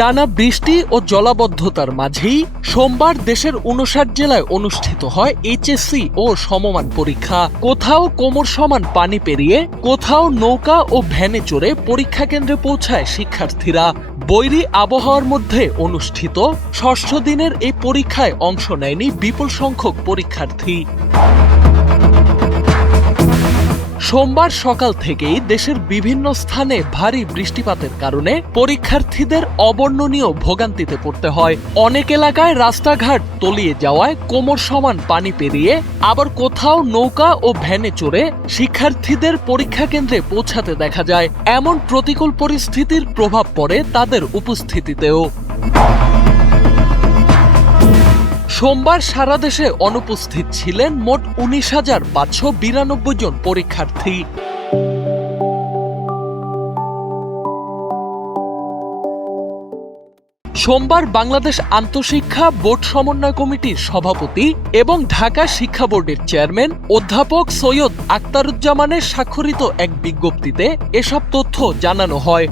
টানা বৃষ্টি ও জলাবদ্ধতার মাঝেই সোমবার দেশের ৫৯ জেলায় অনুষ্ঠিত হয় এইচএসসি ও সমমান পরীক্ষা। কোথাও কোমর সমান পানি পেরিয়ে, কোথাও নৌকা ও ভ্যানে চড়ে পরীক্ষা কেন্দ্রে পৌঁছায় শিক্ষার্থীরা। বৈরী আবহাওয়ার মধ্যে অনুষ্ঠিত ষষ্ঠ দিনের এই পরীক্ষায় অংশ নেয়নি বিপুল সংখ্যক পরীক্ষার্থী। সোমবার সকাল থেকেই দেশের বিভিন্ন স্থানে ভারী বৃষ্টিপাতের কারণে পরীক্ষার্থীদের অবর্ণনীয় ভোগান্তিতে পড়তে হয়। অনেক এলাকায় রাস্তাঘাট তলিয়ে যাওয়ায় কোমর সমান পানি পেরিয়ে, আবার কোথাও নৌকা ও ভ্যানে চড়ে শিক্ষার্থীদের পরীক্ষা কেন্দ্রে পৌঁছাতে দেখা যায়। এমন প্রতিকূল পরিস্থিতির প্রভাব পড়ে তাদের উপস্থিতিতেও। সোমবার সারা দেশে অনুপস্থিত ছিলেন মোট ১৯,৫৯২ জন পরীক্ষার্থী। সোমবার বাংলাদেশ আন্তঃশিক্ষা বোর্ড সমন্বয় কমিটির সভাপতি এবং ঢাকা শিক্ষা বোর্ডের চেয়ারম্যান অধ্যাপক সৈয়দ আখতারুজ্জামানের স্বাক্ষরিত এক বিজ্ঞপ্তিতে এসব তথ্য জানানো হয়।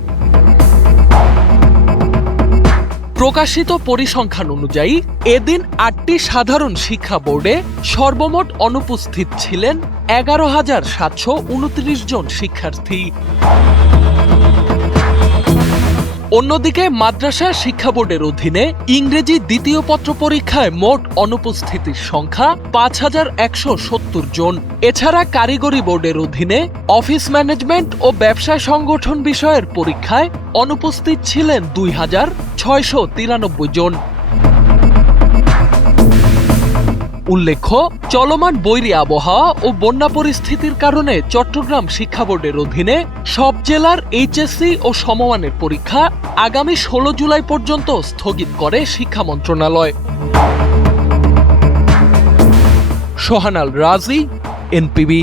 প্রকাশিত পরিসংখ্যান অনুযায়ী এদিন ৮টি সাধারণ শিক্ষা বোর্ডে সর্বমোট অনুপস্থিত ছিলেন ১১,৭২৯ জন শিক্ষার্থী। অন্যদিকে মাদ্রাসা শিক্ষা বোর্ডের অধীনে ইংরেজি দ্বিতীয় পত্র পরীক্ষায় মোট অনুপস্থিতির সংখ্যা ৫,১৭০ জন। এছাড়া কারিগরি বোর্ডের অধীনে অফিস ম্যানেজমেন্ট ও ব্যবসা সংগঠন বিষয়ের পরীক্ষায় অনুপস্থিত ছিলেন ২,৬৯৩ জন। উল্লেখ্য, চলমান বৈরী আবহাওয়া ও বন্যা পরিস্থিতির কারণে চট্টগ্রাম শিক্ষা বোর্ডের অধীনে সব জেলার এইচএসসি ও সমমানের পরীক্ষা আগামী ১৬ জুলাই পর্যন্ত স্থগিত করে শিক্ষা মন্ত্রণালয়। সোহানাল রাজি, এনপিবি।